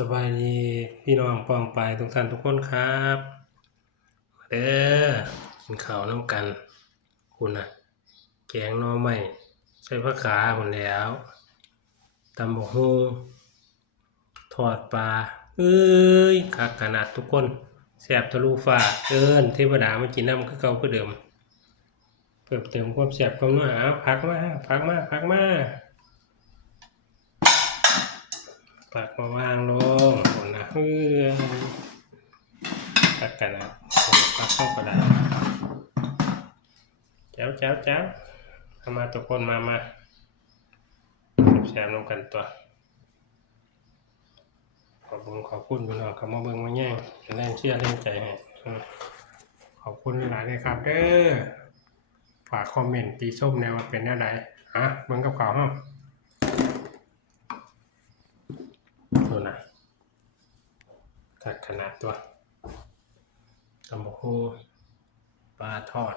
สบายดีพี่น้องปองไปทุกท่านทุกคนครับเด้อกินข้าวน้ำกัน คุณนะแกงนอไม้ใส่ผักขาหมดแล้วตำบกฮูทอดปลาเอ้ยคักขนาดทุกคนแสบทะลุฟ้าเอินเทวดามากินน้ำคือเก่าคือเดิมเพิ่มเติมความแสบความนัวเอาพักมาพักมาพักมา ปักมาวางลงคนนะเฮ้ยปักกันนะปักเข้ากระดาษแจ้วแจ้วแจ้วเอามาทุกคนมามาแซมลงกันตัวขอบคุณขอบคุณพี่น้องคำว่าเบิ่งมาแย่งเป็นแรงเชื่อแรงใจให้ขอบคุณหลายเลยครับเด้อฝากคอมเมนต์ตีส้มแนวว่าเป็นแนวใดฮะเบิ่งกับข่าวห้อง ดูนะกัดขนาดตัวตำบกฮูปลาทอด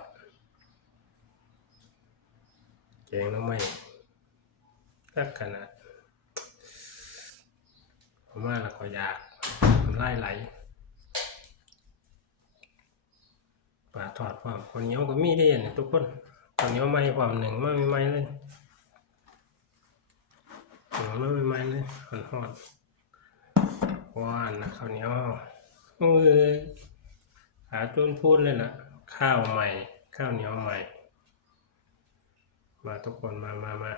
แกงน้ำไม่กัดขนาดผมว่าเราก็อยากมันไล่ไหลปลาทอดความคนเนียก็มีได้เนี่ยทุกคนคนเนียไม่ความหนึ่งไม่ไม่เลยหนียวไม่ไม่เลยหอนหอน ว่านนะข้าวเหนียวเอ้ยหาจนพูดเลยนะข้าวใหม่ ข้าวเหนียวใหม่ มาทุกคนมามามา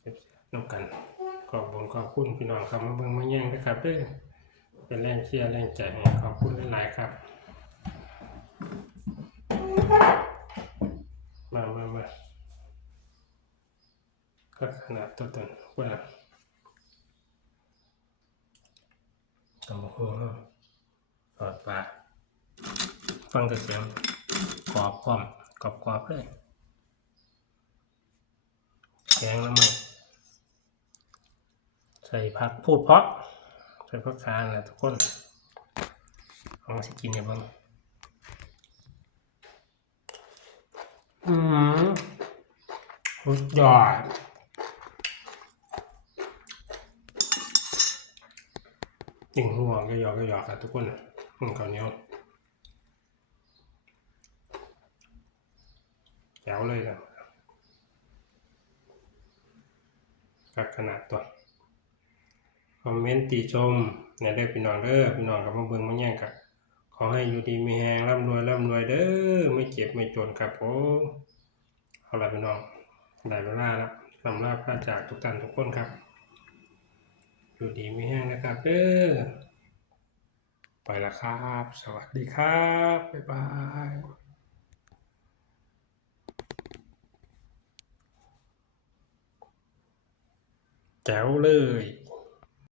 เก็บน้ำกันขอบคุญขอบคุณพี่น้องครับมาเบิ่งมาแย่งนะครับเด้อเป็นแรงเชียร์แรงใจให้ขอบคุณหลายๆครับ มามามาก็ขนาดตัวตนว่า ตำบักหุ่งทอดปลาฟังแต่เสียงกรอบพร้อมกรอบกรอบๆเลยแกงแล้วมั้งใส่ผักพูดเพาะใส่ผักคานนะทุกคนเอามาสิกินเนี่ยบ้างอืมสุดยอด จริงหัวก็ยอกก็ยอกครับทุกคนมันข้าวเหนียวแจ๋วเลยนะกักขนาดตัวคอมเมนต์ติชมในเด้อพี่น้องเด้อพี่น้องกับมาเบิ่งมาแย่งกับขอให้อยู่ดีมีแหงร่ำรวยร่ำรวยเด้อไม่เจ็บไม่จนครับผมเอาละพี่น้องได้เวลาแล้วสำหรับพระจากทุกท่านทุกคนครับ อยู่ดีไม่แห้งนะครับเด้อไปละครับ สวัสดีครับ บ๊ายบายแจ๋วเลย